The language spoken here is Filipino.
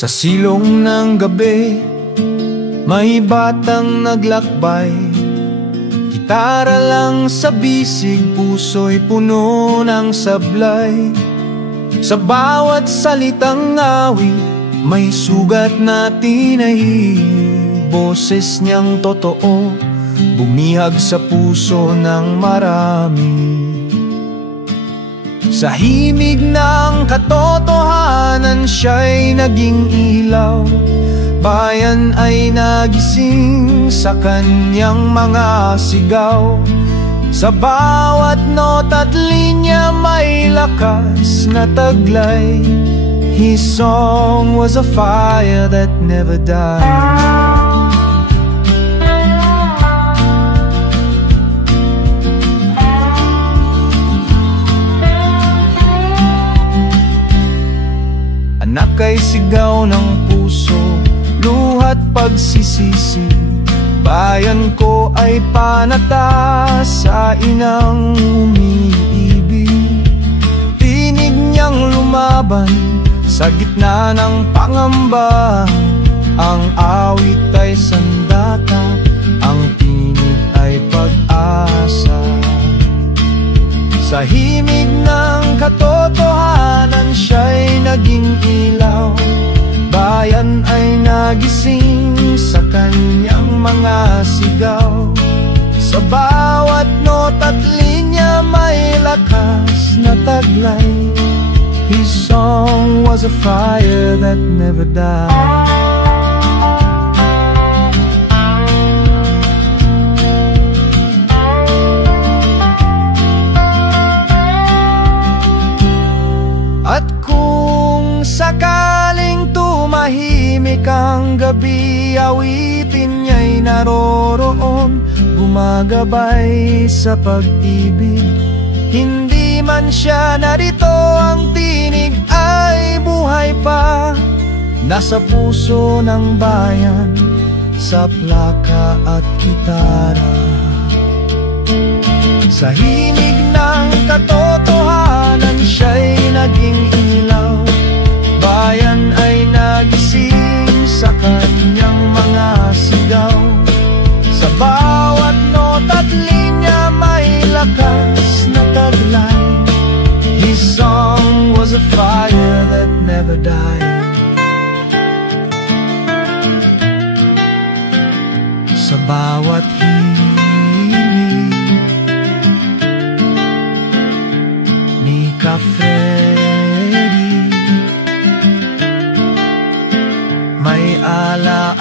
Sa silong ng gabi, may batang naglakbay. Gitara lang sa bisig, puso'y puno ng sablay. Sa bawat salitang awit, may sugat na tinahid. Boses niyang totoo, bumihag sa puso ng marami. Sa himig ng katotohanan, siya'y naging ilaw. Bayan ay nagising sa kanyang mga sigaw. Sa bawat nota't linya may lakas na taglay. His song was a fire that never died. Anak ay sigaw ng puso, luha't pagsisisi. Bayan ko ay panata sa inang umiibig. Tinig niyang lumaban sa gitna ng pangamba. Ang awit ay sandata, ang tinig ay pag-asa. Sa himig ng katotohanan, siya'y naging ilaw. Bayan ay nagising sa kanyang mga sigaw. Sa bawat nota't linya may lakas na taglay. His song was a fire that never died. At kung sakaling tumahimik ang gabi, awitin niya'y naroroon, gumagabay sa pag-ibig. Hindi man siya narito, ang tinig ay buhay pa. Nasa puso ng bayan, sa plaka at gitara. Sa himig ng katotohanan, siya'y naging ilaw. Bayan ay nagising sa kanyang mga sigaw. Sa bawat nota't linya may lakas na taglay. His song was a fire that never died. Sa bawat Freddy, may alaala